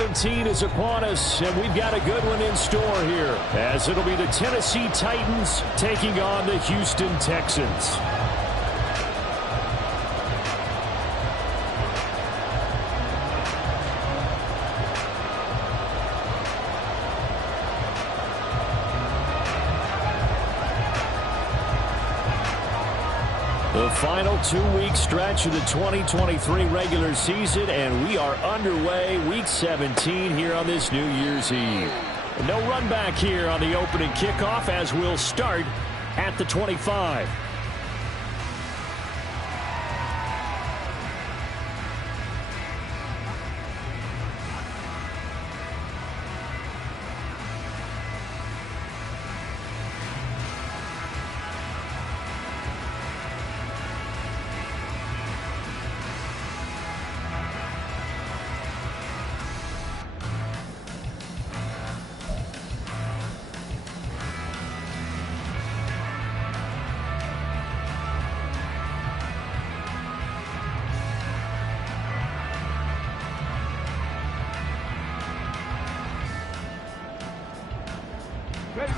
17 is upon us, and we've got a good one in store here, as it'll be the Tennessee Titans taking on the Houston Texans. The final 2-week stretch of the 2023 regular season, and we are underway week 17 here on this New Year's Eve. No run back here on the opening kickoff as we'll start at the 25.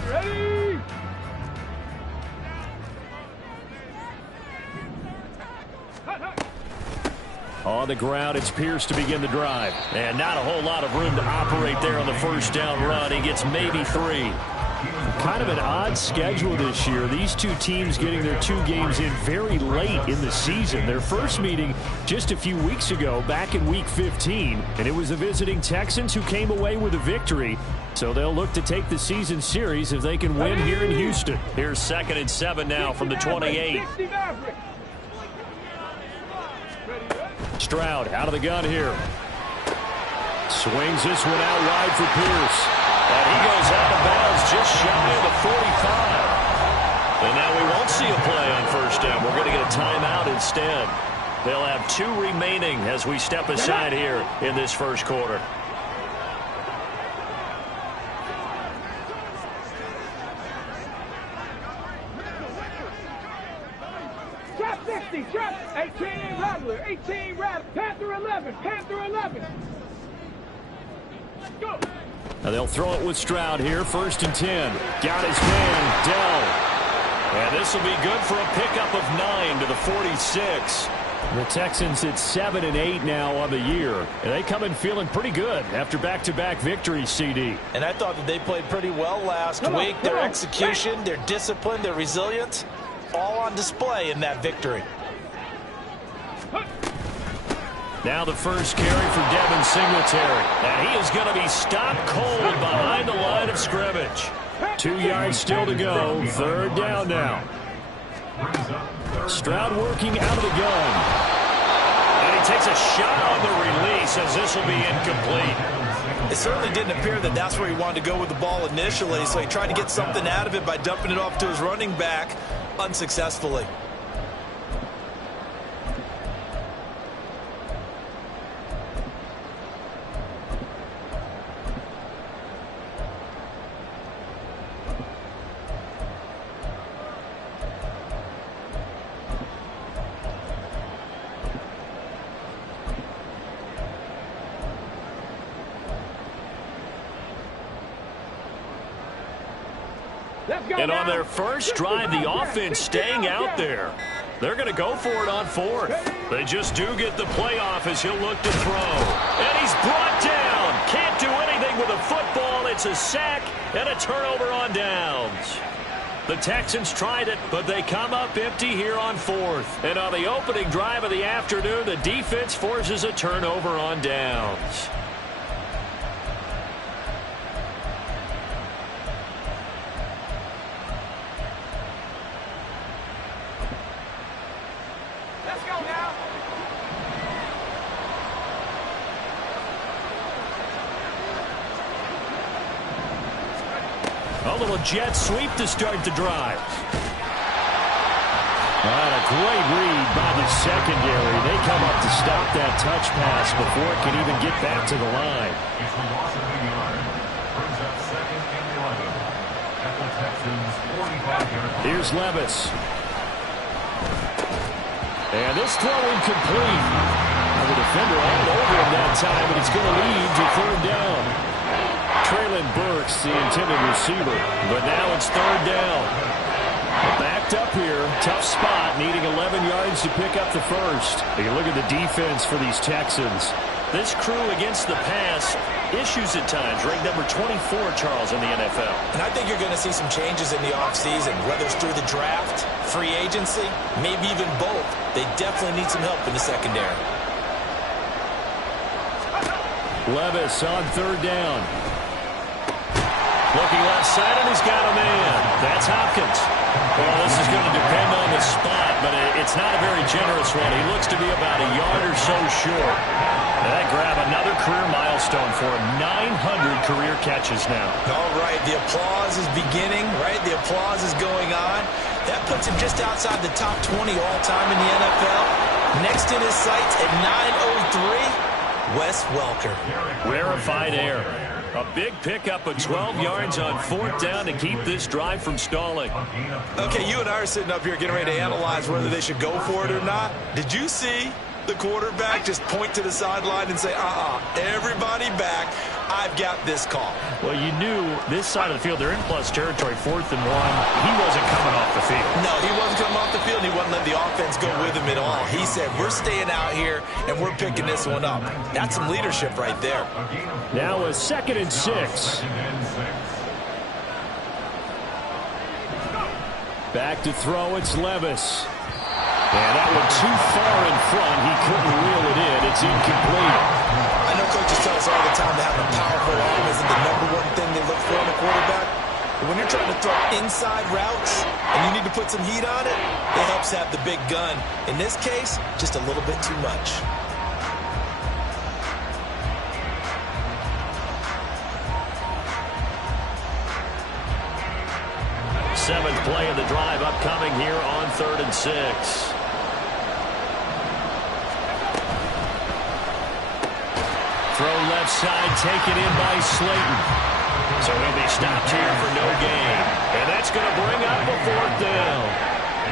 Ready! On the ground, it's Pierce to begin the drive. And not a whole lot of room to operate there on the first down run. He gets maybe 3. Kind of an odd schedule this year. These two teams getting their 2 games in very late in the season. Their first meeting just a few weeks ago, back in Week 15. And it was the visiting Texans who came away with a victory. So they'll look to take the season series if they can win here in Houston. Here's 2nd and 7 now from the 28. Stroud out of the gun here. Swings this one out wide for Pierce. And he goes out of bounds just shy of the 45. And now we won't see a play on first down. We're going to get a timeout instead. They'll have 2 remaining as we step aside here in this first quarter. Trap 60, trap 18, Rattler, 18, Rattler, Panther 11, Panther 11. Let's go. Now they'll throw it with Stroud here, 1st and 10. Got his man, Dell. And this will be good for a pickup of 9 to the 46. The Texans at 7 and 8 now on the year. And they come in feeling pretty good after back-to-back victories, CD. And I thought that they played pretty well last week. Their execution, their discipline, their resilience, all on display in that victory. Now the first carry for Devin Singletary. And he is going to be stopped cold behind the line of scrimmage. 2 yards still to go. 3rd down now. Stroud working out of the gun. And he takes a shot on the release as this will be incomplete. It certainly didn't appear that that's where he wanted to go with the ball initially, so he tried to get something out of it by dumping it off to his running back unsuccessfully. And on their first drive, the offense staying out there. They're going to go for it on 4th. They just do get the playoff as he'll look to throw. And he's brought down. Can't do anything with a football. It's a sack and a turnover on downs. The Texans tried it, but they come up empty here on 4th. And on the opening drive of the afternoon, the defense forces a turnover on downs. A little jet sweep to start the drive. And a great read by the secondary. They come up to stop that touch pass before it can even get back to the line. Here's Levis. And this throw incomplete. The defender all over him that time, and it's going to lead to 3rd down the intended receiver. But now it's third down. Backed up here. Tough spot. Needing 11 yards to pick up the first. You look at the defense for these Texans. This crew against the pass, issues at times. Ranked number 24, Charles, in the NFL. And I think you're going to see some changes in the offseason, whether it's through the draft, free agency, maybe even both. They definitely need some help in the secondary. Levis on third down. Looking left side, and he's got a man. That's Hopkins. Well, this is going to depend on the spot, but it's not a very generous one. He looks to be about a yard or so short. And that grab another career milestone for him. 900 career catches now. All right, the applause is beginning, right? The applause is going on. That puts him just outside the top 20 all-time in the NFL. Next in his sights at 903, Wes Welker. Rarefied air. A big pickup of 12 yards on fourth down to keep this drive from stalling. Okay, you and I are sitting up here getting ready to analyze whether they should go for it or not. Did you see the quarterback just point to the sideline and say, everybody back, I've got this call? Well, you knew this side of the field, they're in plus territory, 4th and 1. He wasn't coming off the field. No, he wasn't coming off the field. He wasn't letting the offense go with him at all. He said, we're staying out here, and we're picking this one up. That's some leadership right there. Now a 2nd and 6. Back to throw, it's Levis. And that one too far in front. He couldn't reel it in. It's incomplete. I know coaches tell us all the time that having a powerful arm isn't the #1 thing they look for in a quarterback. But when you're trying to throw inside routes and you need to put some heat on it, it helps have the big gun. In this case, just a little bit too much. Seventh play of the drive upcoming here on 3rd and 6. Throw left side, taken in by Slayton. So he'll be stopped here for no gain. And that's going to bring up a 4th down.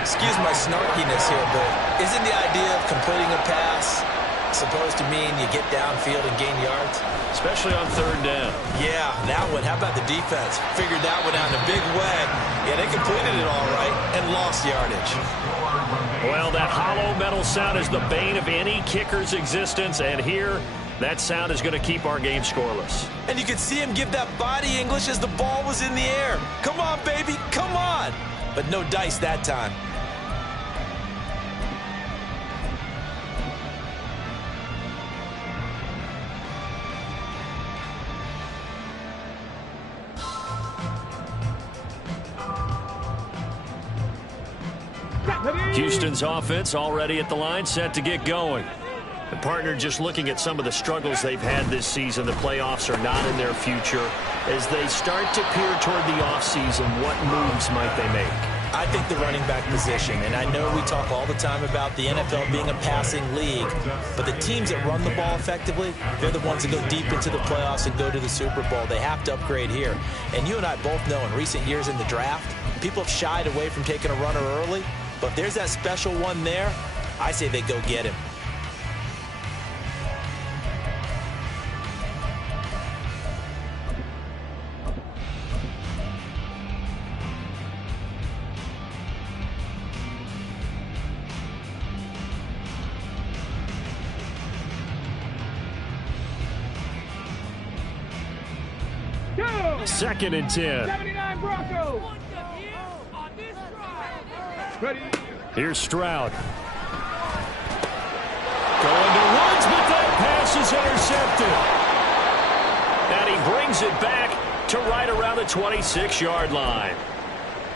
Excuse my snarkiness here, but isn't the idea of completing a pass supposed to mean you get downfield and gain yards? Especially on 3rd down. Yeah, that one. How about the defense? Figured that one out in a big way. Yeah, they completed it all right and lost yardage. Well, that hollow metal sound is the bane of any kicker's existence, and here, that sound is going to keep our game scoreless. And you could see him give that body English as the ball was in the air. Come on, baby, come on. But no dice that time. Houston's offense already at the line, set to get going. The partner just looking at some of the struggles they've had this season. The playoffs are not in their future. As they start to peer toward the offseason, what moves might they make? I think the running back position, and I know we talk all the time about the NFL being a passing league, but the teams that run the ball effectively, they're the ones that go deep into the playoffs and go to the Super Bowl. They have to upgrade here. And you and I both know in recent years in the draft, people have shied away from taking a runner early, but if there's that special one there, I say they go get him. Second and 10. 79 Broncos. Ready. Here's Stroud. Going to Woods, but that pass is intercepted. And he brings it back to right around the 26-yard line.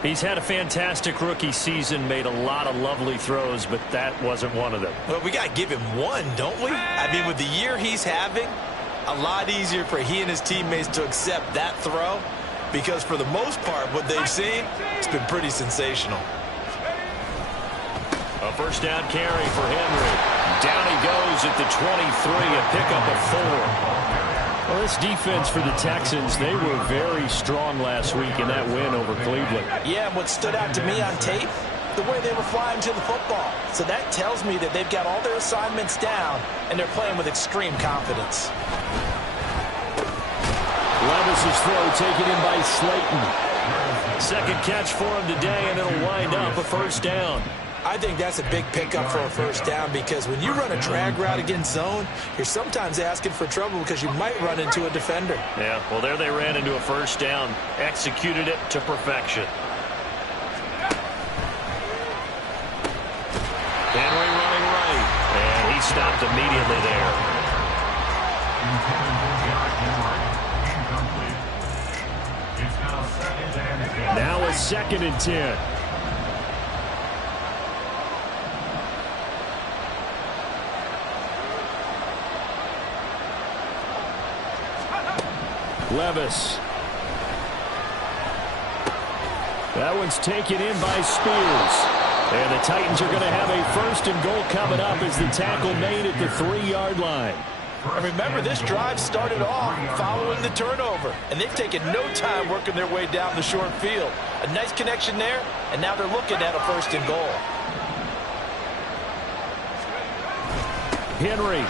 He's had a fantastic rookie season, made a lot of lovely throws, but that wasn't one of them. Well, we got to give him one, don't we? I mean, with the year he's having, a lot easier for he and his teammates to accept that throw, because for the most part, what they've seen, it's been pretty sensational. A first down carry for Henry. Down he goes at the 23, a pickup of 4. Well, this defense for the Texans, they were very strong last week in that win over Cleveland. Yeah, and what stood out to me on tape, the way they were flying to the football. So that tells me that they've got all their assignments down, and they're playing with extreme confidence. Levis his throw taken in by Slayton. Second catch for him today, and it'll wind up a first down. I think that's a big pickup for a first down because when you run a drag route against zone, you're sometimes asking for trouble because you might run into a defender. Yeah, well, there they ran into a first down, executed it to perfection. Henry running right, and he stopped immediately there. Now a 2nd and 10. Levis. That one's taken in by Spears. And the Titans are going to have a 1st and goal coming up as the tackle made at the 3-yard line. And remember, this drive started off following the turnover, and they've taken no time working their way down the short field. A nice connection there, and now they're looking at a 1st and goal. Henry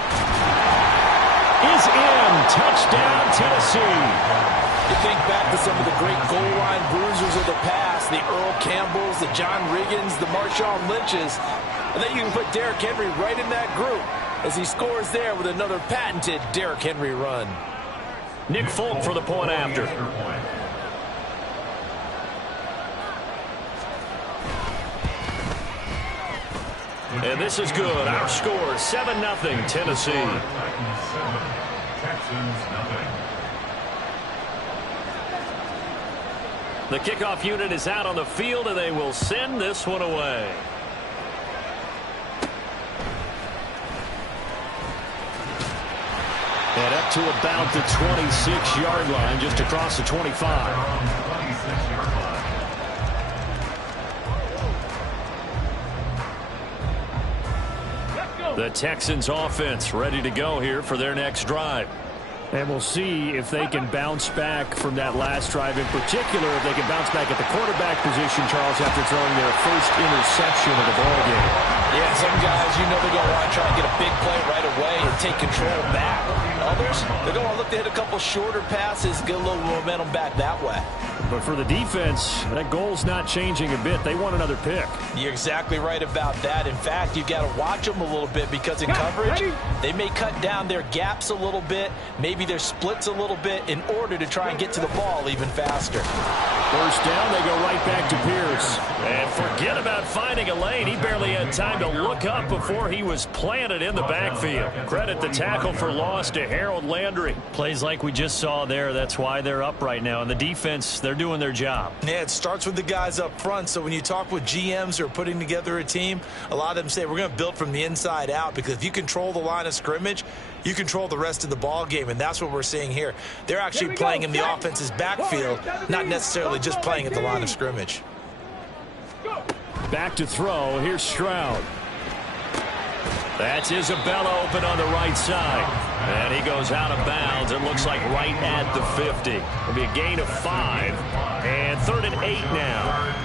is in. Touchdown, Tennessee. You think back to some of the great goal line bruisers of the past, the Earl Campbells, the John Riggins, the Marshawn Lynches, and then you can put Derrick Henry right in that group as he scores there with another patented Derrick Henry run. Nick Folk for the point after. And this is good. Our score, 7-0 Tennessee. The kickoff unit is out on the field, and they will send this one away. And up to about the 26-yard line, just across the 25. The Texans offense ready to go here for their next drive. And we'll see if they can bounce back from that last drive, in particular, if they can bounce back at the quarterback position, Charles, after throwing their first interception of the ballgame. Yeah, some guys, you know, they're going to want to try and get a big play right away and take control back. Others, they're going to look to hit a couple shorter passes, get a little momentum back that way. But for the defense, that goal's not changing a bit. They want another pick. You're exactly right about that. In fact, you've got to watch them a little bit because in coverage, they may cut down their gaps a little bit, maybe their splits a little bit in order to try and get to the ball even faster. First down, they go right back to Pierce. And forget about finding a lane. He barely had time to look up before he was planted in the backfield. Credit the tackle for loss to Harold Landry. Plays like we just saw there. That's why they're up right now. And the defense, they're doing their job. Yeah, it starts with the guys up front. So when you talk with GMs who are putting together a team, a lot of them say we're going to build from the inside out, because if you control the line of scrimmage, you control the rest of the ball game, and that's what we're seeing here. They're actually playing in the offense's backfield, not necessarily just playing at the line of scrimmage. Back to throw. Here's Stroud. That's Isabella open on the right side. And he goes out of bounds. It looks like right at the 50. It'll be a gain of 5. And 3rd and 8 now.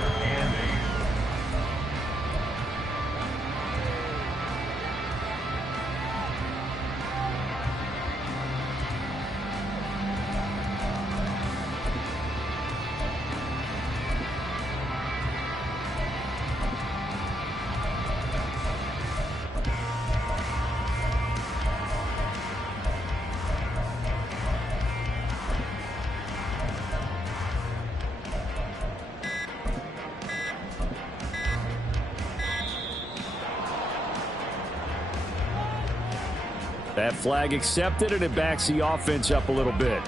That flag accepted, and it backs the offense up a little bit.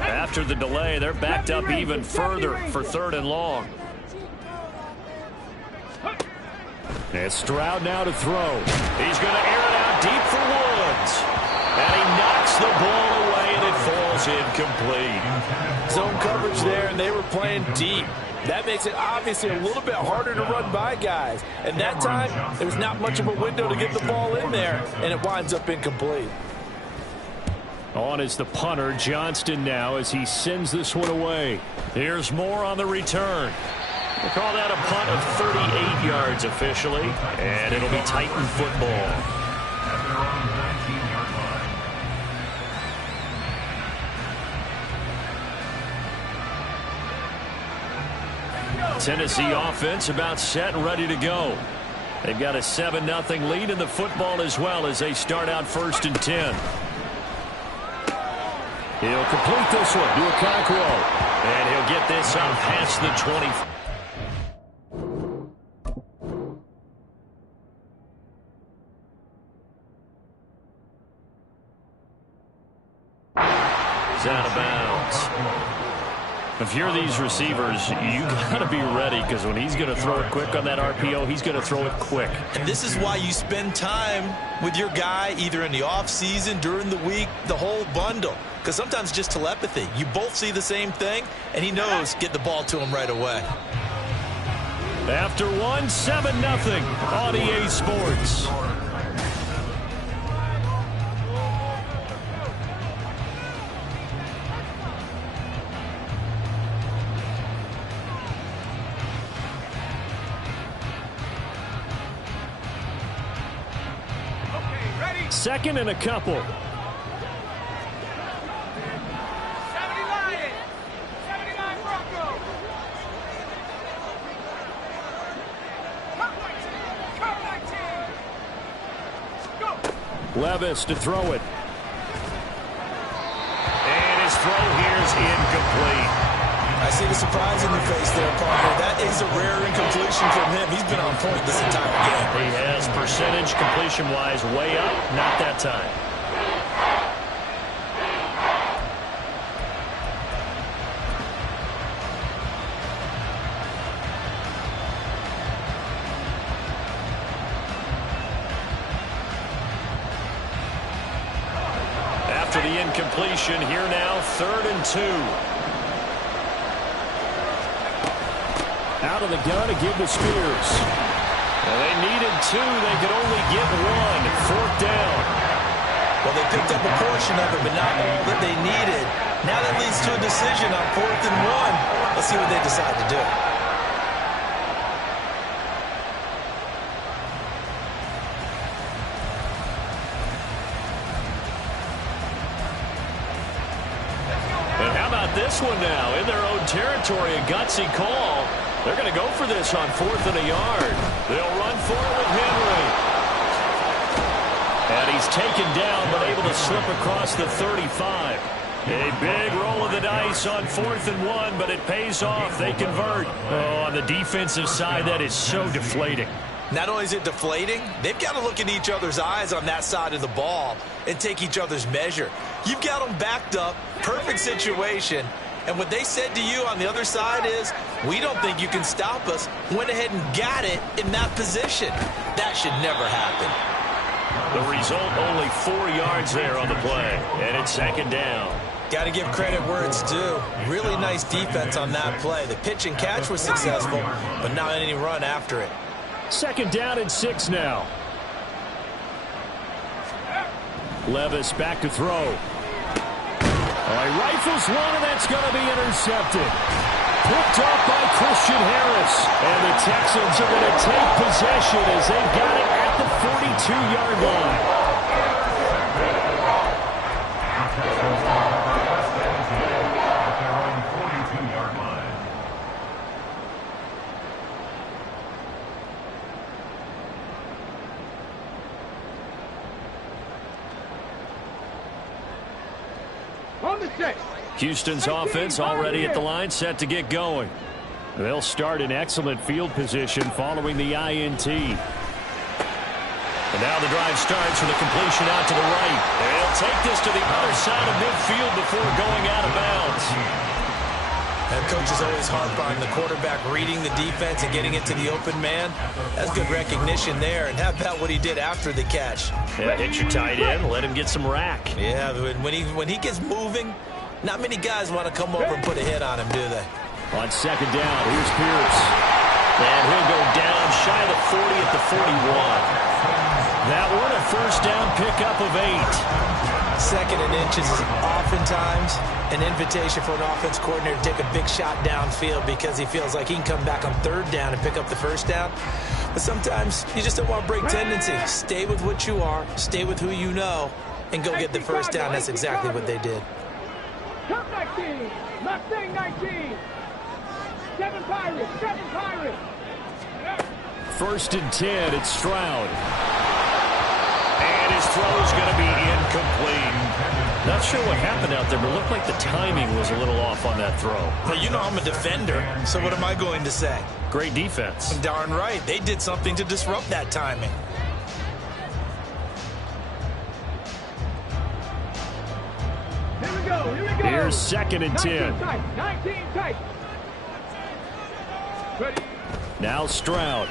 After the delay, they're backed up even further for 3rd and long. And Stroud now to throw. He's going to air it out deep for Woods. And he knocks the ball away, and it falls incomplete. Zone coverage there, and they were playing deep. That makes it obviously a little bit harder to run by guys. And that time, there was not much of a window to get the ball in there, and it winds up incomplete. On is the punter, Johnston, now as he sends this one away. Here's more on the return. We'll call that a punt of 38 yards officially, and it'll be Titan football. Tennessee offense about set and ready to go. They've got a 7-0 lead in the football as well as they start out 1st and 10. He'll complete this one to Okonkwo, and he'll get this up past the 20. He's out of bounds. If you're these receivers, you got to be ready, because when he's going to throw it quick on that RPO, he's going to throw it quick. And this is why you spend time with your guy either in the offseason, during the week, the whole bundle. Because sometimes just telepathy. You both see the same thing, and he knows get the ball to him right away. After 7-0 on EA Sports. Second and a couple. 70 Lions. 79 Broncos. Go. Levis to throw it. And his throw here is incomplete. I see the surprise in your face there, partner. That is a rare incompletion from him. He's been on point this entire game. He has percentage completion-wise way up. Not that time. After the incompletion, here now, 3rd and 2. Out of the gun to give to Spears. Well, they needed 2. They could only get 1. 4th down. Well, they picked up a portion of it, but not all that they needed. Now that leads to a decision on 4th and 1. Let's see what they decide to do. And how about this one now? In their own territory, a gutsy call. They're going to go for this on 4th and a yard. They'll run for it with Henry. And he's taken down, but able to slip across the 35. A big roll of the dice on 4th and 1, but it pays off. They convert. Oh, on the defensive side, that is so deflating. Not only is it deflating, they've got to look in each other's eyes on that side of the ball and take each other's measure. You've got them backed up, perfect situation. And what they said to you on the other side is, we don't think you can stop us. Went ahead and got it in that position. That should never happen. The result, only 4 yards there on the play. And it's 2nd down. Got to give credit where it's due. Really nice defense on that play. The pitch and catch was successful, but not any run after it. 2nd down and 6 now. Levis back to throw. He rifles one, and that's going to be intercepted. Picked off by Christian Harris. And the Texans are going to take possession as they've got it at the 42-yard line. Houston's offense already at the line, set to get going. They'll start in excellent field position following the INT. And now the drive starts with a completion out to the right. They'll take this to the other side of midfield before going out of bounds. And coaches always harp on the quarterback reading the defense and getting it to the open man. That's good recognition there. And how about what he did after the catch? Yeah, hit your tight end, let him get some rack. Yeah, when he gets moving, not many guys want to come over and put a hit on him, do they? On 2nd down, here's Pierce. And he'll go down shy of the 40 at the 41. That one a 1st down pickup of 8. 2nd and inches is oftentimes an invitation for an offense coordinator to take a big shot downfield because he feels like he can come back on 3rd down and pick up the 1st down. But sometimes you just don't want to break tendency. Stay with what you are, stay with who you know, and go get the 1st down. That's exactly what they did. Come 19, Mustang 19. 7 Pirates, 7 Pirates. 1st and 10, it's Stroud. And his throw is going to be incomplete. Not sure what happened out there, but it looked like the timing was a little off on that throw. Well, you know I'm a defender, so what am I going to say? Great defense. Darn right. They did something to disrupt that timing. Here we go, here we go. Here's 2nd and 10. 19 tight. Ready. Now Stroud.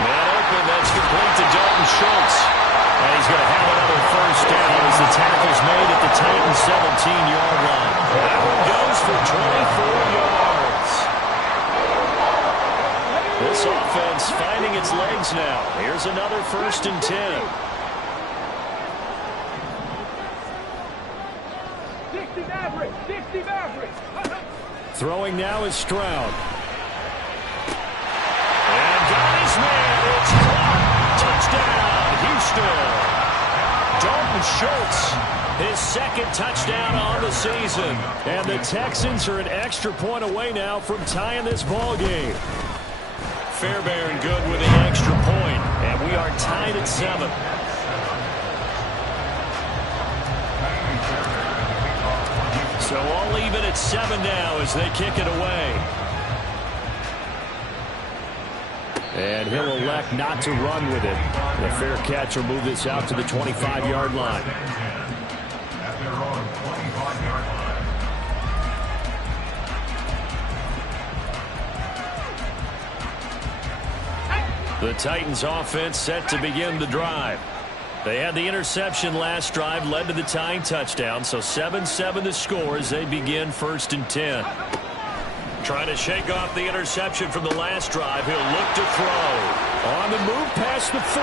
Man open, that's complete to Dalton Schultz. And he's going to have another 1st down as the tackle's made at the Titans' 17-yard line. That one goes for 24 yards. This offense finding its legs now. Here's another 1st and 10. 60 Maverick, 60 Maverick. Throwing now is Stroud. And got his man. It's caught. Touchdown, Houston. Dalton Schultz, his 2nd touchdown on the season. And the Texans are an extra point away now from tying this ball game. Fairbairn good with the extra point. And we are tied at 7. So all even at 7 now as they kick it away. And he'll elect not to run with it. The fair catch will move this out to the 25-yard line. The Titans offense set to begin the drive. They had the interception last drive, led to the tying touchdown, so 7-7 the score as they begin 1st and 10. Trying to shake off the interception from the last drive. He'll look to throw. On the move past the 40,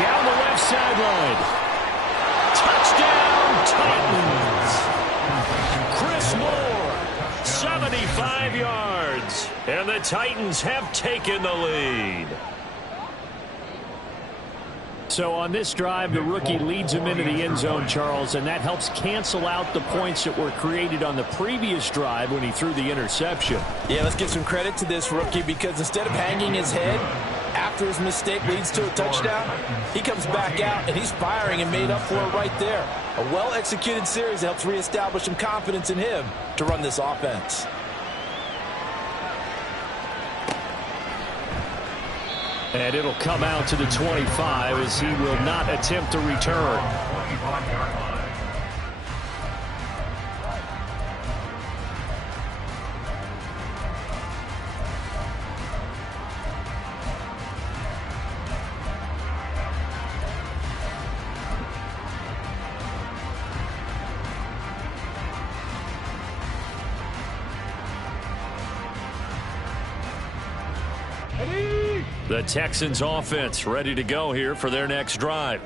down the left sideline. Touchdown, Titans. Chris Moore, 75 yards. And the Titans have taken the lead. So on this drive, the rookie leads him into the end zone, Charles, and that helps cancel out the points that were created on the previous drive when he threw the interception. Yeah, let's give some credit to this rookie because instead of hanging his head after his mistake leads to a touchdown, he comes back out and he's firing and made up for it right there. A well-executed series helps reestablish some confidence in him to run this offense. And it'll come out to the 25 as he will not attempt to return. The Texans offense ready to go here for their next drive.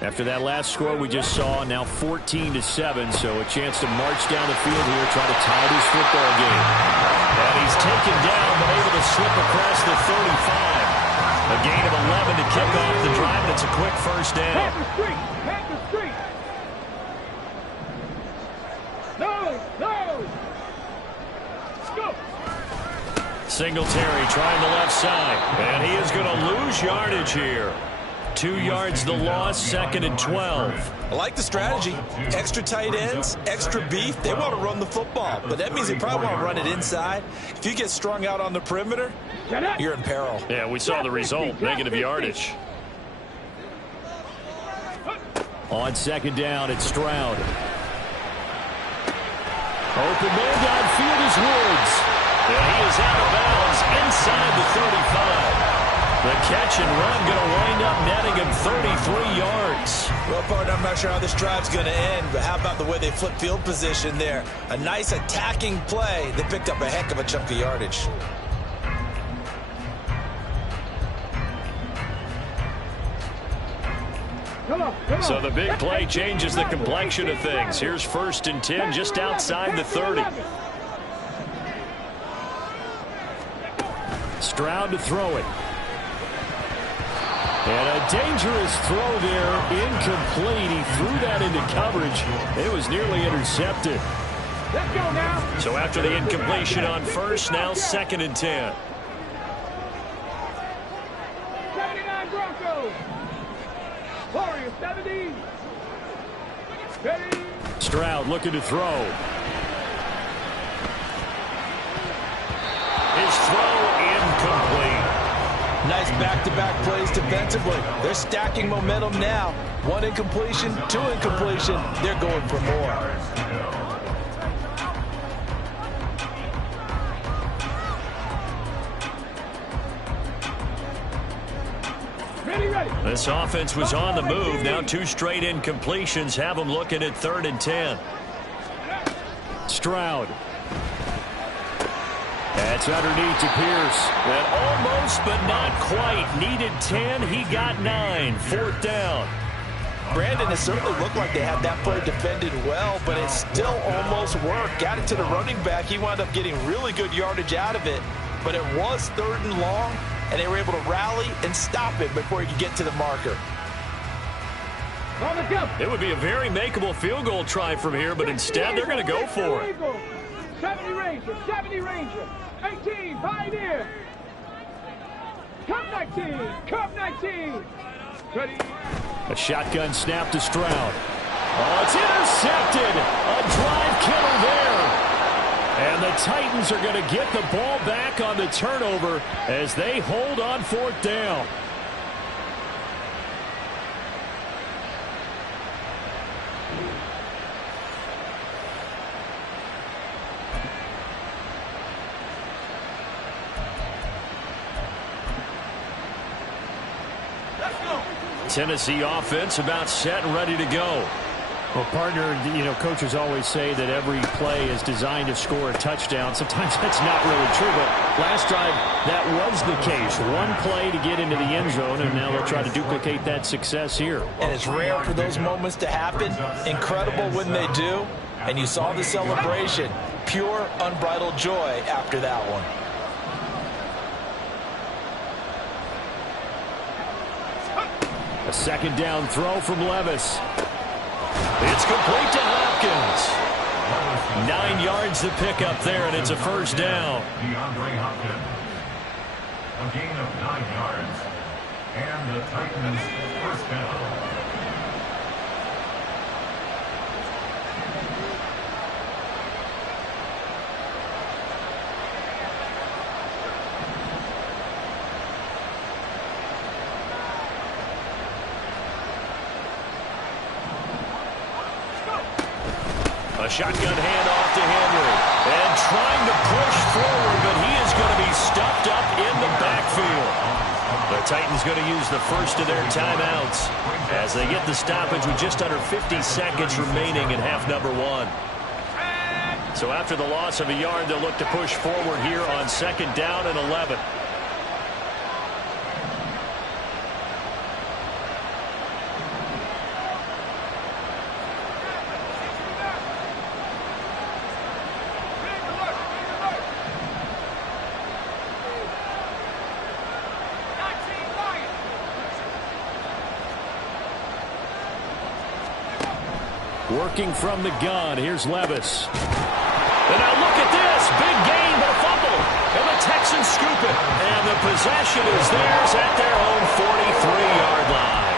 After that last score we just saw, now 14-7, so a chance to march down the field here, try to tie this football game. And he's taken down, but able to slip across the 35. A gain of 11 to kick off the drive, and it's a quick 1st down. Panther Street, Panther Street. No, no. Let's go. Singletary trying the left side, and he is going to lose yardage here. 2 yards the loss, 2nd and 12. I like the strategy. Extra tight ends, extra beef. They want to run the football, but that means they probably want to run it inside. If you get strung out on the perimeter, you're in peril. Yeah, we saw the result, negative yardage. On 2nd down, it's Stroud. Open man downfield is Woods. And he is out of bounds inside the 35. The catch and run going to wind up netting him 33 yards. Well, partner, I'm not sure how this drive's going to end, but how about the way they flip field position there? A nice attacking play that picked up a heck of a chunk of yardage. So the big play changes the complexion of things. Here's 1st and 10 just outside the 30. Stroud to throw it. And a dangerous throw there, incomplete. He threw that into coverage. It was nearly intercepted. Let's go now. So after the incompletion on 1st, now 2nd and 10. 79 Broncos. Warriors 70. Ready. Stroud looking to throw. His throw incomplete. Nice back-to-back plays defensively. They're stacking momentum now. 1 incompletion, 2 incompletion. They're going for more. Ready. This offense was on the move. Now 2 straight incompletions have them looking at 3rd and 10. Stroud. That's underneath to Pierce. And almost, but not quite. Needed 10. He got 9. 4th down. Brandon, it certainly looked like they had that play defended well, but it still almost worked. Got it to the running back. He wound up getting really good yardage out of it, but it was 3rd and long, and they were able to rally and stop it before he could get to the marker. It would be a very makeable field goal try from here, but instead they're going to go for it. 70 Ranger, 70 Ranger, 18 Pioneer. Cup 19, Cup 19. Ready. A shotgun snap to Stroud. Oh, it's intercepted. A drive killer there. And the Titans are going to get the ball back on the turnover as they hold on 4th down. Tennessee offense about set and ready to go. Well, partner, coaches always say that every play is designed to score a touchdown. Sometimes that's not really true, but last drive, that was the case. 1 play to get into the end zone, and now they'll try to duplicate that success here. And it's rare for those moments to happen. Incredible when they do. And you saw the celebration. Pure, unbridled joy after that one. A 2nd down throw from Levis. It's complete to Hopkins. 9 yards to pick up there, and it's a 1st down. DeAndre Hopkins. A gain of 9 yards. And the Titans' 1st down. A shotgun handoff to Henry. And trying to push forward, but he is going to be stuffed up in the backfield. The Titans going to use the first of their timeouts as they get the stoppage with just under 50 seconds remaining in half number 1. So after the loss of a yard, they'll look to push forward here on 2nd down and 11. Working from the gun. Here's Levis. And now look at this. Big gain, but a fumble. And the Texans scoop it. And the possession is theirs at their own 43-yard line.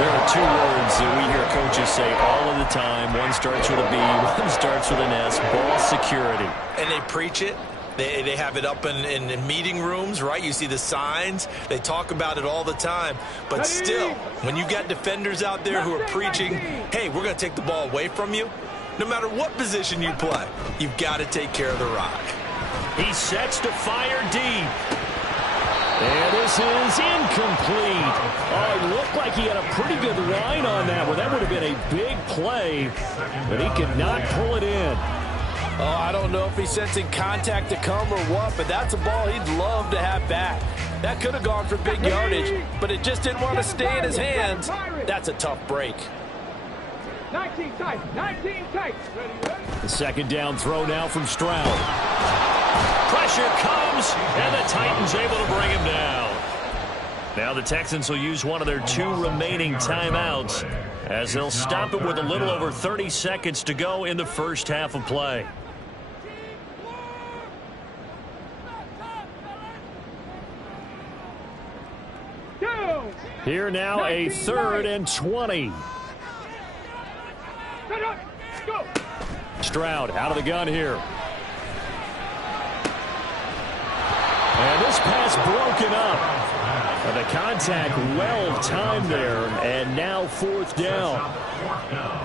There are 2 words that we hear coaches say all of the time. One starts with a B, one starts with an S. Ball security. And they preach it. They have it up in meeting rooms, right? You see the signs. They talk about it all the time. But still, when you got defenders out there who are preaching, hey, we're going to take the ball away from you, no matter what position you play, you've got to take care of the rock. He sets to fire deep. And this is incomplete. Oh, it looked like he had a pretty good line on that one. That would have been a big play, but he could not pull it in. Oh, I don't know if he's sensing contact to come or what, but that's a ball he'd love to have back. That could have gone for big yardage, but it just didn't want to stay in his hands. That's a tough break. 19 tight, 19 tight. The second down throw now from Stroud. Pressure comes, and the Titans able to bring him down. Now the Texans will use one of their 2 remaining timeouts as they'll stop it with a little over 30 seconds to go in the first half of play. Here now a 3rd and 20. Stroud out of the gun here. And this pass broken up. And the contact well timed there, and now 4th down.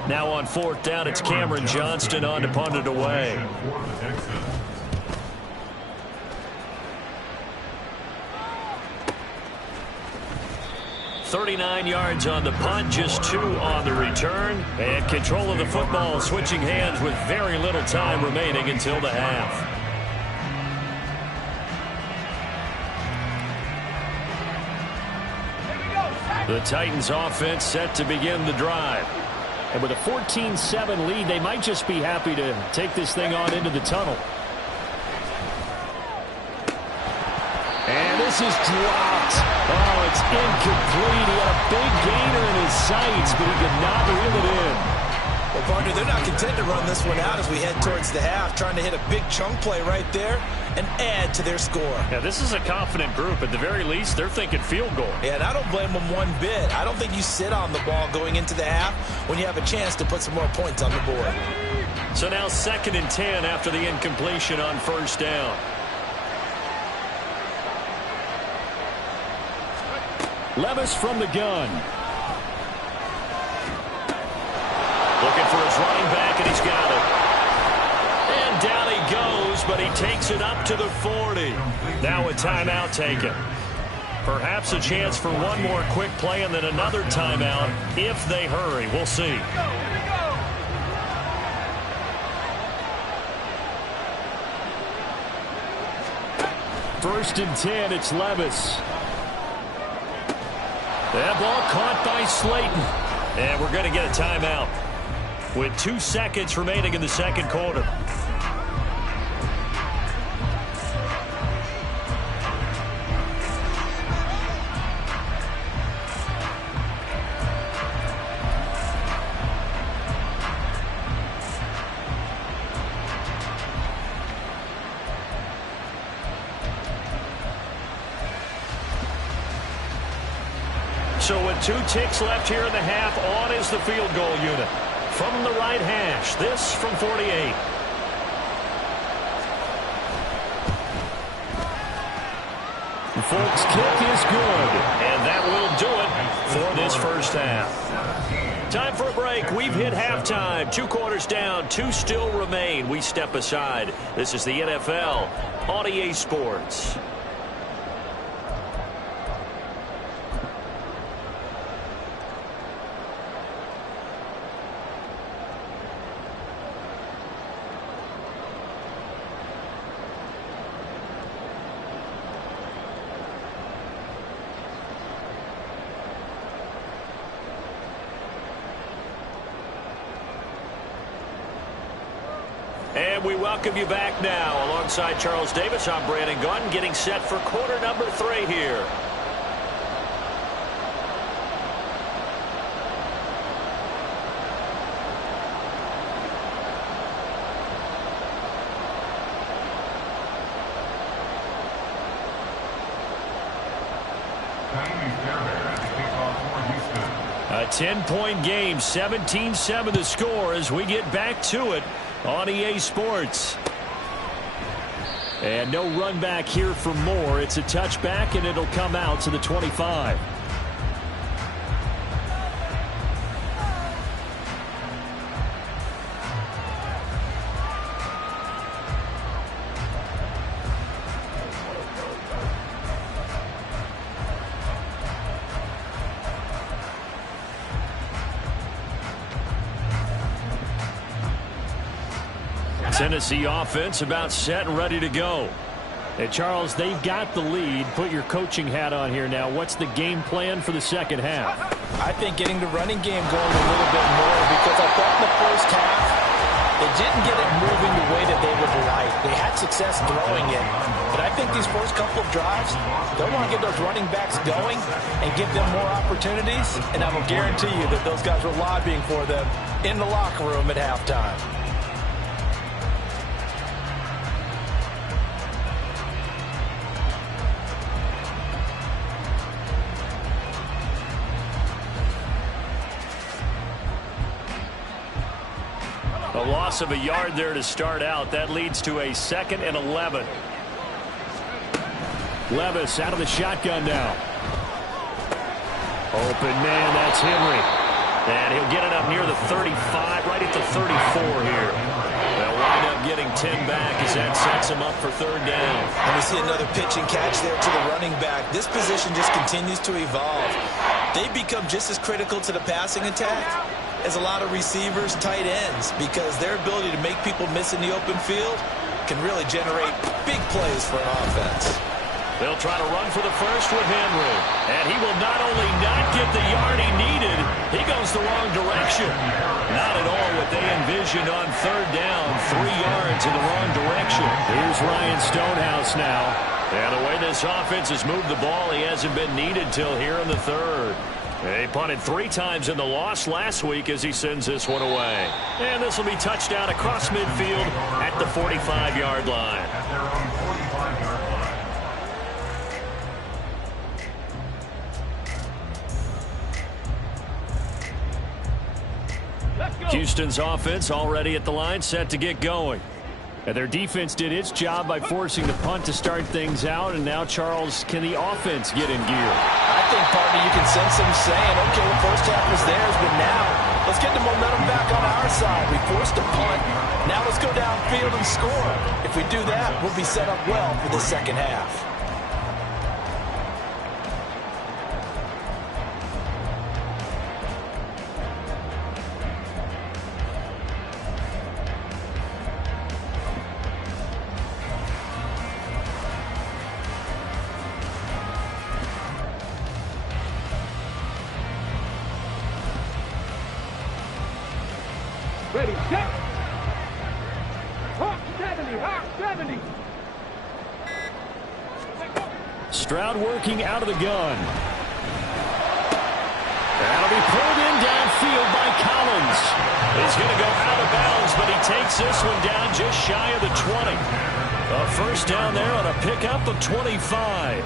Now on 4th down, it's Cameron Johnston on to punt it away. 39 yards on the punt, just 2 on the return. And control of the football switching hands with very little time remaining until the half. The Titans offense set to begin the drive. And with a 14-7 lead, they might just be happy to take this thing on into the tunnel. And this is dropped. Oh, it's incomplete. He had a big gainer in his sights, but he could not reel it in. Well, partner, they're not content to run this one out as we head towards the half, trying to hit a big chunk play right there and add to their score. Yeah, this is a confident group. At the very least, they're thinking field goal. Yeah, and I don't blame them one bit. I don't think you sit on the ball going into the half when you have a chance to put some more points on the board. So now 2nd and 10 after the incompletion on 1st down. Levis from the gun. Looking for his running back, and he's got it. And down he goes, but he takes it up to the 40. Now a timeout taken. Perhaps a chance for one more quick play and then another timeout if they hurry. We'll see. 1st and 10, it's Levis. That ball caught by Slayton. And we're going to get a timeout with 2 seconds remaining in the second quarter. So with 2 ticks left here in the half, on is the field goal unit. From the right hash, this from 48. The Folks kick is good, and that will do it for this first half. Time for a break. We've hit halftime. 2 quarters down, 2 still remain. We step aside. This is the NFL on EA Sports. And we welcome you back now. Alongside Charles Davis, I'm Brandon Gunn, getting set for quarter number 3 here. A 10-point game, 17-7 the score as we get back to it on EA Sports. And no run back here for Moore. It's a touchback, and it'll come out to the 25. Tennessee offense about set and ready to go. And Charles, they've got the lead. Put your coaching hat on here now. What's the game plan for the second half? I think getting the running game going a little bit more, because I thought in the first half they didn't get it moving the way that they would like. They had success throwing it, but I think these first couple of drives, they'll want to get those running backs going and give them more opportunities, and I will guarantee you that those guys were lobbying for them in the locker room at halftime. A loss of a yard there to start out. That leads to a 2nd and 11. Levis out of the shotgun now. Open man, that's Henry. And he'll get it up near the 35, right at the 34 here. They'll wind up getting 10 back as that sets him up for 3rd down. And we see another pitch and catch there to the running back. This position just continues to evolve. They become just as critical to the passing attack as a lot of receivers, tight ends, because their ability to make people miss in the open field can really generate big plays for an offense. They'll try to run for the first with Henry. And he will not only not get the yard he needed, he goes the wrong direction. Not at all what they envisioned on 3rd down. 3 yards in the wrong direction. Here's Ryan Stonehouse now. And the way this offense has moved the ball, he hasn't been needed till here in the 3rd. They punted 3 times in the loss last week as he sends this one away. And this will be touchdown across midfield at the 45-yard line. At their own 45-yard line. Let's go. Houston's offense already at the line, set to get going. And their defense did its job by forcing the punt to start things out. And now, Charles, can the offense get in gear? I think, partner, you can sense them saying, okay, the first half was theirs, but now let's get the momentum back on our side. We forced a punt. Now let's go downfield and score. If we do that, we'll be set up well for the second half. Ready, set. Hawk 70, Hawk 70. Stroud working out of the gun. That'll be pulled in downfield by Collins. He's going to go out of bounds, but he takes this one down just shy of the 20. A first down there on a pickup of 25.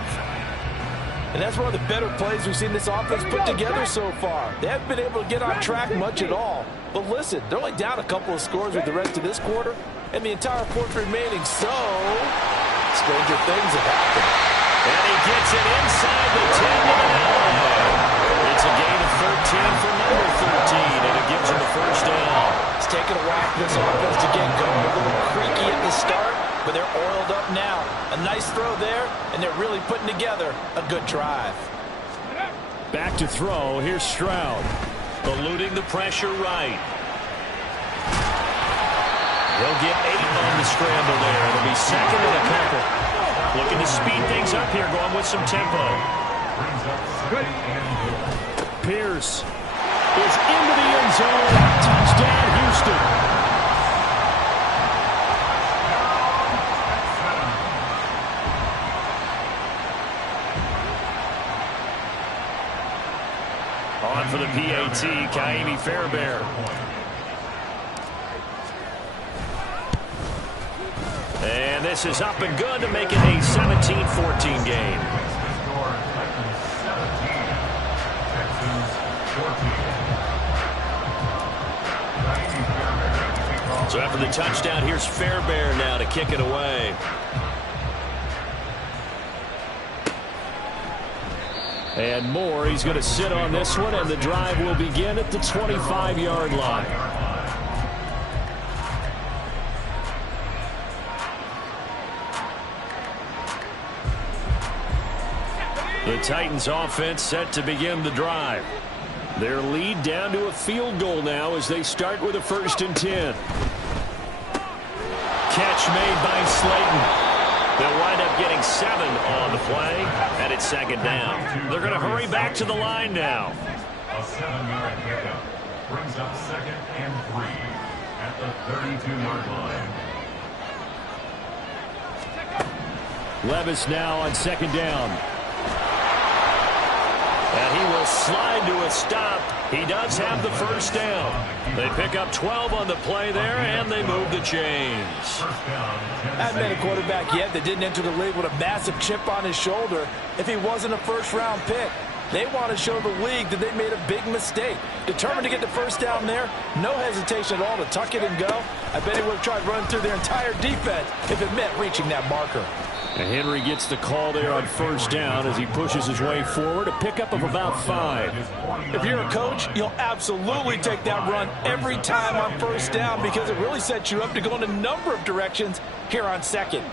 And that's one of the better plays we've seen this offense put together so far. They haven't been able to get on track much at all. But listen, they're only down a couple of scores with the rest of this quarter, and the entire fourth remaining, so stranger things have happened. And he gets it inside the 10 with an arrowhead. It's a gain of 13 for number 13, and it gives him the first down. It's taken a while for this offense to get going. A little creaky at the start, but they're oiled up now. A nice throw there, and they're really putting together a good drive. Back to throw. Here's Stroud. Eluding the pressure right. He'll get 8 on the scramble there. It'll be 2nd and a couple. Looking to speed things up here, going with some tempo. Pierce is into the end zone. Touchdown, Houston. On for the PAT, Ka'imi Fairbairn. And this is up and good to make it a 17-14 game. So after the touchdown, here's Fairbairn now to kick it away. And Moore, he's going to sit on this one, and the drive will begin at the 25-yard line. The Titans offense set to begin the drive. Their lead down to a field goal now as they start with a 1st and 10. Catch made by Slayton. They'll wind up getting 7 on the play, and it's second down. They're going to hurry back to the line now. A 7-yard pickup brings up 2nd and 3 at the 32-yard line. Levis now on second down. And he will slide to a stop. He does have the first down. They pick up 12 on the play there, and they move the chains. Hasn't been a quarterback yet that didn't enter the league with a massive chip on his shoulder if he wasn't a first-round pick. They want to show the league that they made a big mistake. Determined to get the first down there, no hesitation at all to tuck it and go. I bet he would have tried running through their entire defense if it meant reaching that marker. And Henry gets the call there on first down as he pushes his way forward. A pickup of about 5. If you're a coach, you'll absolutely take that run every time on first down because it really sets you up to go in a number of directions here on second.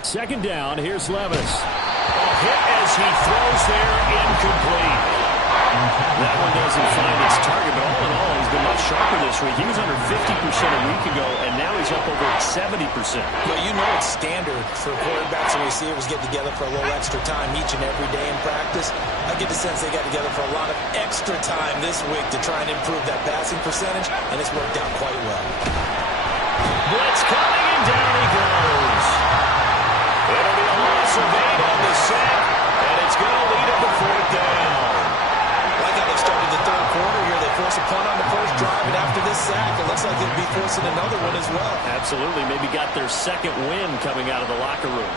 Second down, here's Levis. Hit as he throws there, incomplete. That one doesn't find its target, but all in all, he's been much sharper this week. He was under 50% a week ago, and now he's up over 70%. Well, you know it's standard for quarterbacks and receivers get together for a little extra time each and every day in practice. I get the sense they got together for a lot of extra time this week to try and improve that passing percentage, and it's worked out quite well. Blitz coming, and down he goes. It'll be a loss of 8 on the sack, and it's going to lead up to 4th down. Like how they started the third quarter here. They force a punt on the first drive, and after this sack, it looks like they'll be forcing another one as well. Absolutely. Maybe got their second win coming out of the locker room.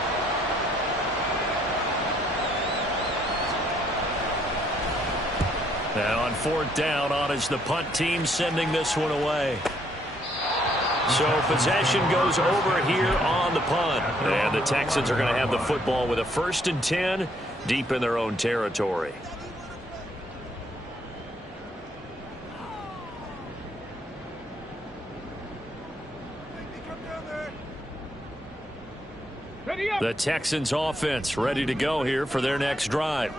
Now on 4th down, on is the punt team sending this one away. So possession goes over here on the punt. And the Texans are going to have the football with a 1st and 10 deep in their own territory. The Texans offense ready to go here for their next drive.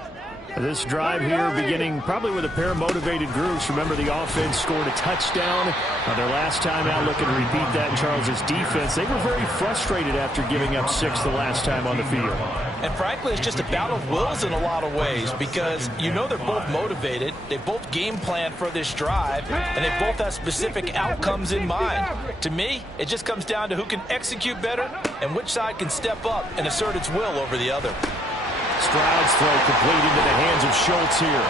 This drive here beginning probably with a pair of motivated groups. Remember, the offense scored a touchdown their last time out, looking to repeat that in Charles's defense. They were very frustrated after giving up 6 the last time on the field. And frankly, it's just a battle of wills in a lot of ways because you know they're both motivated. They both game plan for this drive, and they both have specific outcomes in mind. To me, it just comes down to who can execute better and which side can step up and assert its will over the other. Stroud's throw complete into the hands of Schultz here.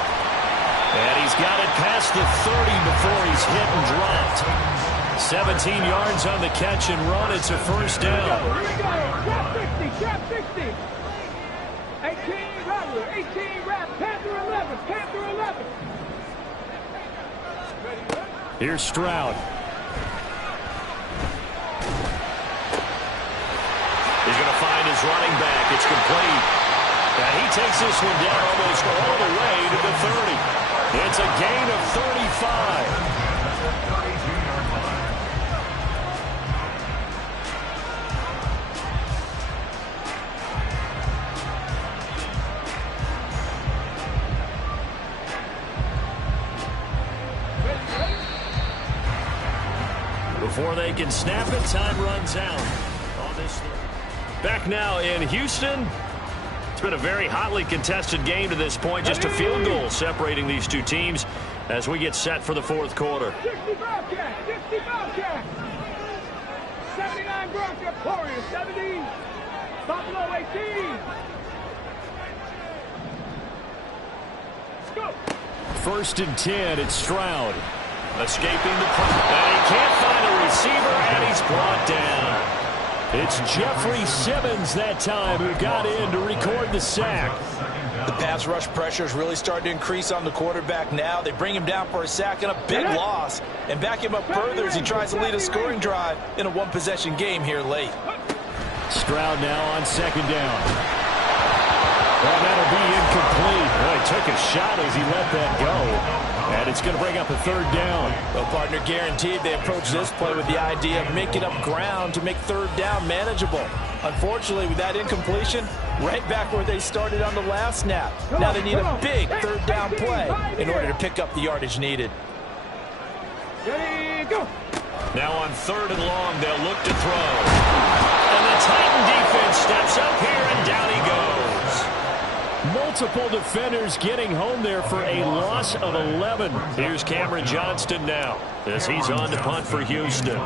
And he's got it past the 30 before he's hit and dropped. 17 yards on the catch and run. It's a first down. Here we go. Trap 60. Trap 60. 18 Rattler. 18 Rat. Panther 11. Panther 11. Here's Stroud. He's going to find his running back. It's complete. And he takes this one down almost all the way to the 30. It's a gain of 35. Before they can snap it, time runs out on this. Back now in Houston. It's been a very hotly contested game to this point. Just a field goal separating these two teams as we get set for the 4th quarter. 60 Bobcats. 60 Bobcats. 79 Broncos. Warriors. 70. Buffalo 18. Go. 1st and 10. It's Stroud. Escaping the punt. And he can't find a receiver, and he's brought down. It's Jeffrey Simmons that time who got in to record the sack. The pass rush pressure is really starting to increase on the quarterback now. They bring him down for a sack and a big loss and back him up further as he tries to lead a scoring drive in a one-possession game here late. Stroud now on 2nd down. Well, that'll be incomplete. Well, he took a shot as he let that go. And it's going to bring up a 3rd down. Well, partner, guaranteed they approach this play with the idea of making up ground to make 3rd down manageable. Unfortunately, with that incompletion, right back where they started on the last snap. Now they need a big 3rd down play in order to pick up the yardage needed. Ready, go. Now on 3rd and long, they'll look to throw. Titan defense steps up here, and down he goes. Multiple defenders getting home there for a loss of 11. Here's Cameron Johnston now as he's on to punt for Houston.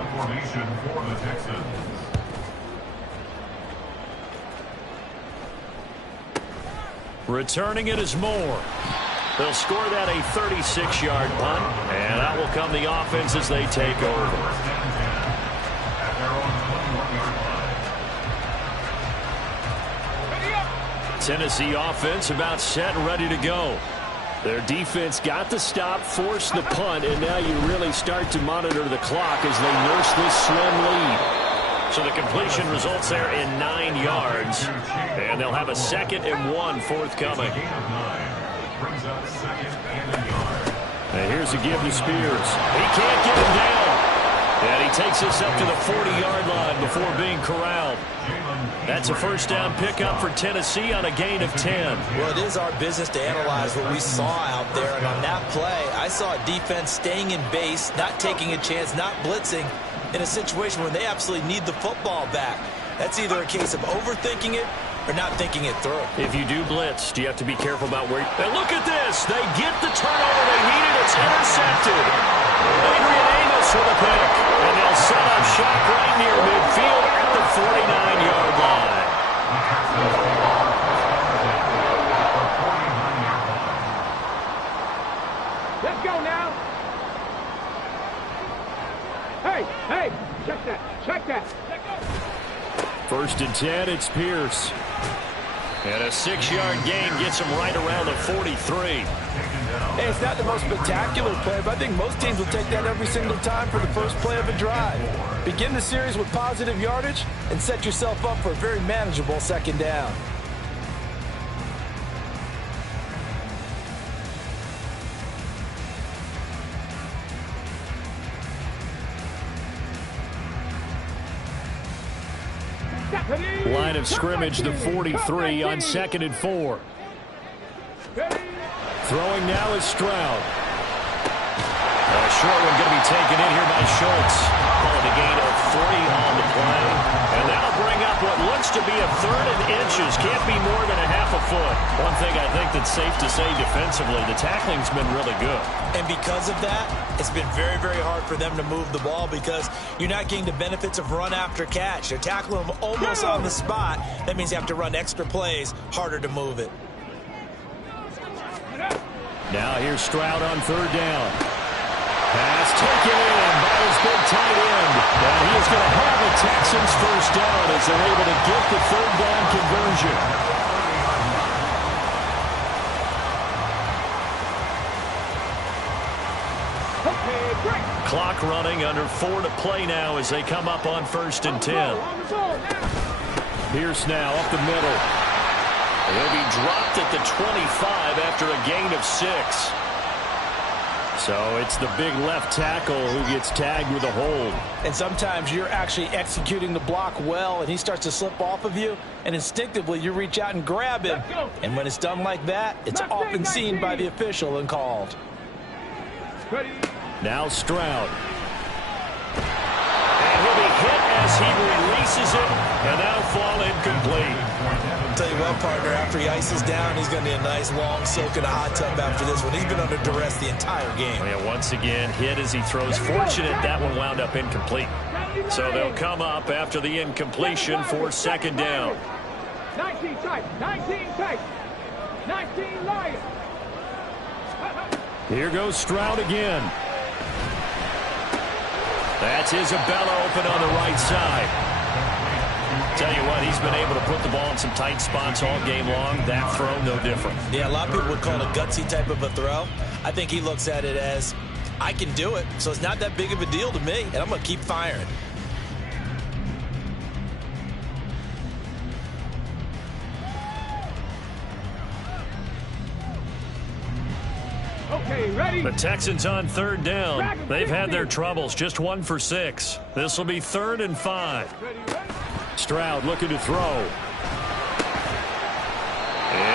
Returning it is Moore. They'll score that a 36-yard punt, and that will come the offense as they take over. Tennessee offense about set and ready to go. Their defense got the stop, forced the punt, and now you really start to monitor the clock as they nurse this slim lead. So the completion results there in 9 yards, and they'll have a 2nd and 1 forthcoming. And here's a give to Spears. He can't get him down. And he takes this up to the 40-yard line before being corralled. That's a first down pickup for Tennessee on a gain of 10. Well, it is our business to analyze what we saw out there. And on that play, I saw a defense staying in base, not taking a chance, not blitzing in a situation where they absolutely need the football back. That's either a case of overthinking it or not thinking it through. If you do blitz, do you have to be careful about where... And look at this. They get the turnover they needed. It's intercepted. Adrian Amos with a pick. And they'll set up shop right near midfield at the 49-yard line. Let's go now. Hey, check that. Let go. 1st and 10, it's Pierce. And a 6-yard gain gets him right around the 43. Hey, it's not the most spectacular play, but I think most teams will take that every single time for the first play of a drive. Begin the series with positive yardage and set yourself up for a very manageable 2nd down. Line of scrimmage, the 43 on 2nd and 4. Throwing now is Stroud. A short one going to be taken in here by Schultz. Calling a gain of 3 on the play. And that'll bring up what looks to be a 3rd and inches. Can't be more than a half a foot. One thing I think that's safe to say defensively, the tackling's been really good. And because of that, it's been very, very hard for them to move the ball because you're not getting the benefits of run after catch. They're tackling them almost on the spot. That means you have to run extra plays, harder to move it. Now here's Stroud on 3rd down. Pass taken in by his big tight end. And he is going to have a Texans first down as they're able to get the 3rd down conversion. Clock running, under 4 to play now as they come up on 1st and 10. Pierce now up the middle. He'll be dropped at the 25 after a gain of 6. So it's the big left tackle who gets tagged with a hold. And sometimes you're actually executing the block well, and he starts to slip off of you, and instinctively you reach out and grab him. And when it's done like that, it's often seen by the official and called. Now Stroud. And he'll be hit as he releases it, and that'll fall incomplete. I'll tell you what, partner, after he ices down, he's going to need a nice long soak in a hot tub after this one. He's been under duress the entire game. Yeah, once again, hit as he throws. Fortunate that one wound up incomplete. So they'll come up after the incompletion for 2nd down. 19 tight, 19 tight, 19 Lions. Here goes Stroud again. That's Isabella open on the right side. Tell you what, he's been able to put the ball in some tight spots all game long. That throw, no different. Yeah, a lot of people would call it a gutsy type of a throw. I think he looks at it as, I can do it, so it's not that big of a deal to me, and I'm going to keep firing. Okay, ready? The Texans on 3rd down. They've had their troubles, just 1 for 6. This will be 3rd and 5. Stroud looking to throw.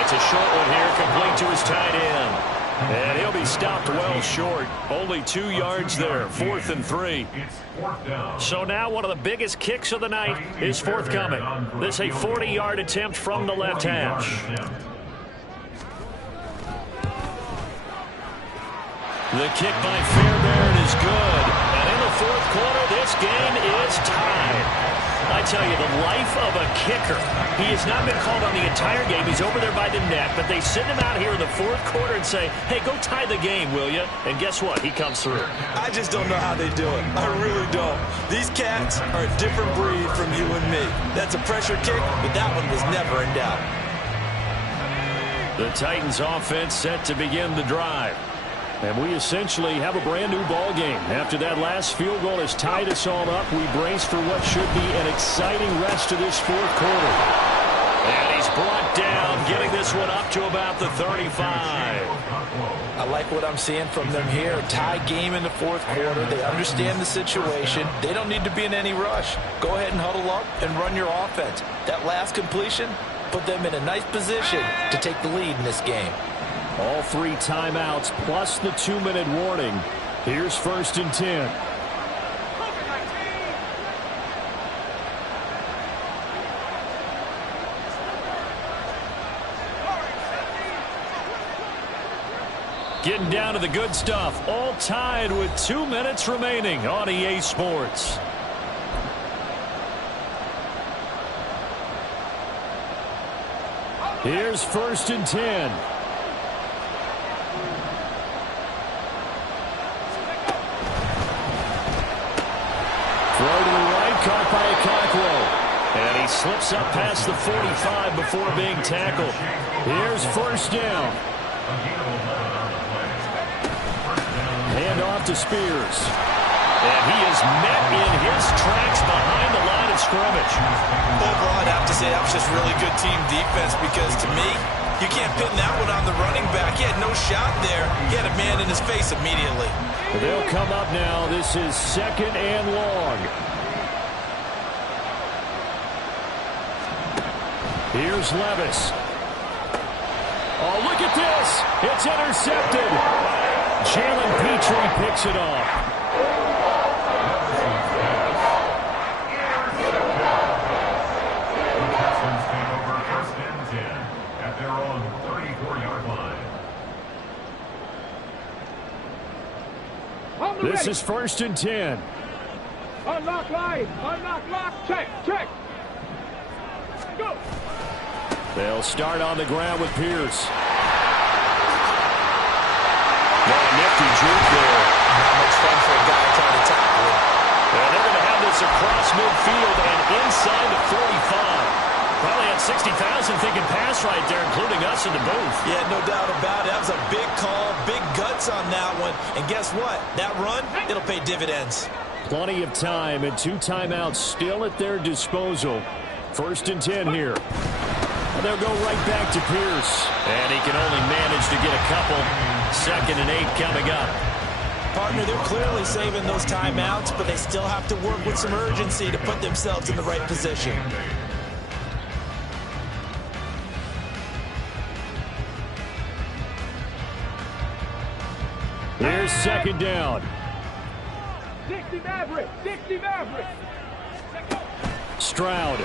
It's a short one here, complete to his tight end. And he'll be stopped well short. Only 2 yards there. 4th and 3. So now one of the biggest kicks of the night is forthcoming. This is a 40-yard attempt from the left hash. The kick by Fairbairn is good. And in the 4th quarter, this game is tied. I tell you, the life of a kicker. He has not been called on the entire game. He's over there by the net, but they send him out here in the 4th quarter and say, hey, go tie the game, will you? And guess what? He comes through. I just don't know how they do it. I really don't. These cats are a different breed from you and me. That's a pressure kick, but that one was never in doubt. The Titans offense set to begin the drive. And we essentially have a brand-new ball game. After that last field goal has tied us all up, we brace for what should be an exciting rest of this 4th quarter. And he's brought down, getting this one up to about the 35. I like what I'm seeing from them here. Tie game in the 4th quarter. They understand the situation. They don't need to be in any rush. Go ahead and huddle up and run your offense. That last completion put them in a nice position to take the lead in this game. All 3 timeouts plus the 2-minute warning. Here's 1st and 10. Getting down to the good stuff. All tied with 2 minutes remaining on EA Sports. Here's 1st and 10. Throw to the right, caught by Okakwo. And he slips up past the 45 before being tackled. Here's 1st down. Hand off to Spears. And he is met in his tracks behind the line of scrimmage. Overall, I'd have to say that was just really good team defense because to me, you can't pin that one on the running back. He had no shot there. He had a man in his face immediately. They'll come up now. This is 2nd and long. Here's Levis. Oh, look at this. It's intercepted. Jalen Petrie picks it off. This is 1st and 10. Unlock line. Unlock lock. Check. Check. Go. They'll start on the ground with Pierce. Nifty juke there. Not much fun for a guy trying to tackle him. And they're going to have this across midfield and inside the 45. Probably had 60,000 thinking pass right there, including us in the booth. Yeah, no doubt about it. That was a big call, big guts on that one. And guess what? That run, it'll pay dividends. Plenty of time and 2 timeouts still at their disposal. 1st and 10 here. And they'll go right back to Pierce. And he can only manage to get a couple. 2nd and 8 coming up. Partner, they're clearly saving those timeouts, but they still have to work with some urgency to put themselves in the right position. Here's 2nd down. 60 Maverick. 60 Maverick. Stroud.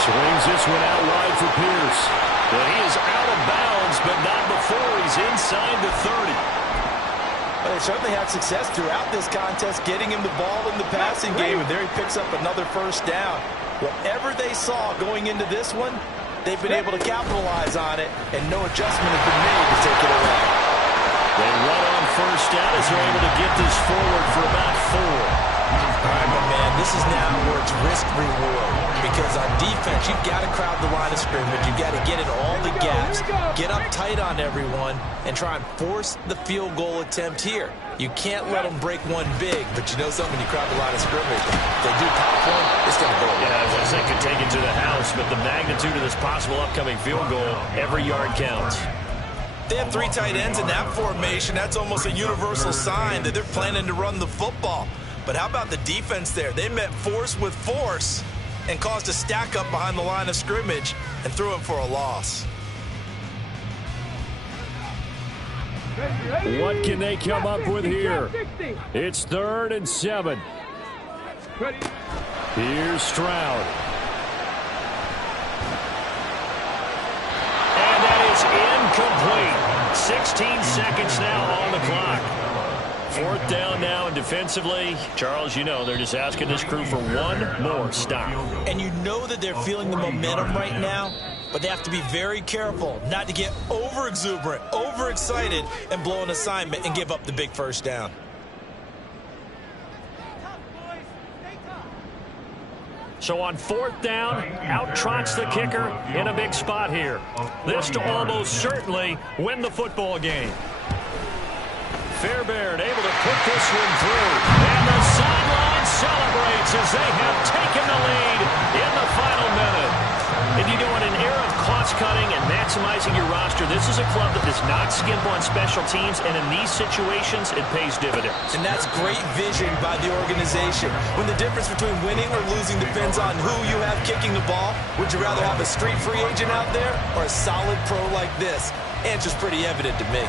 Swings this one out wide for Pierce. But he is out of bounds, but not before he's inside the 30. Well, they certainly had success throughout this contest, getting him the ball in the passing game, and there he picks up another 1st down. Whatever they saw going into this one, they've been able to capitalize on it, and no adjustment has been made to take it away. They run on 1st down as they're able to get this forward for about 4. All right, my man, this is now where it's risk-reward. Because on defense, you've got to crowd the line of scrimmage. You've got to get in all the gaps, get up tight on everyone, and try and force the field goal attempt here. You can't let them break one big, but you know something, when you crowd the line of scrimmage, if they do pop one, it's going to go away. Yeah, I was going to say could take it to the house, but the magnitude of this possible upcoming field goal, every yard counts. They have 3 tight ends in that formation. That's almost a universal sign that they're planning to run the football. But how about the defense there? They met force with force and caused a stack up behind the line of scrimmage and threw him for a loss. What can they come up with here? It's 3rd and 7. Here's Stroud. And that is incomplete. 16 seconds now on the clock. 4th down now, and defensively, Charles, you know, they're just asking this crew for one more stop. And you know that they're feeling the momentum right now, but they have to be very careful not to get over-exuberant, over-excited, and blow an assignment and give up the big first down. So on 4th down, out trots the kicker in a big spot here. This to almost certainly win the football game. Fairbairn able to put this one through. And the sideline celebrates as they have taken the lead in the final minute. And you know, in an era of cost-cutting and maximizing your roster, this is a club that does not skimp on special teams, and in these situations, it pays dividends. And that's great vision by the organization. When the difference between winning or losing depends on who you have kicking the ball, would you rather have a street free agent out there or a solid pro like this? Answer's pretty evident to me.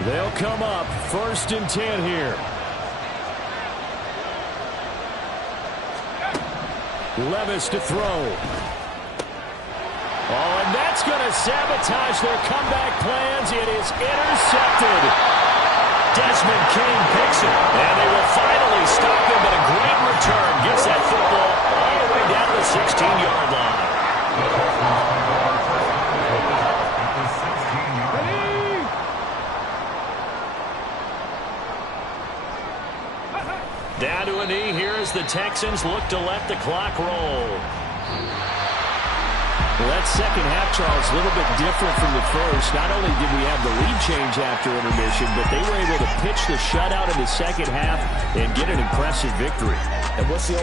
They'll come up 1st and 10 here. Levis to throw. Oh, and that's going to sabotage their comeback plans. It is intercepted. Desmond King picks it, and they will finally stop him, but a great return gets that football all the way down to the 16-yard line. Down to a knee here as the Texans look to let the clock roll. Well, that second half, Charles, a little bit different from the first. Not only did we have the lead change after intermission, but they were able to pitch the shutout in the second half and get an impressive victory. And what's the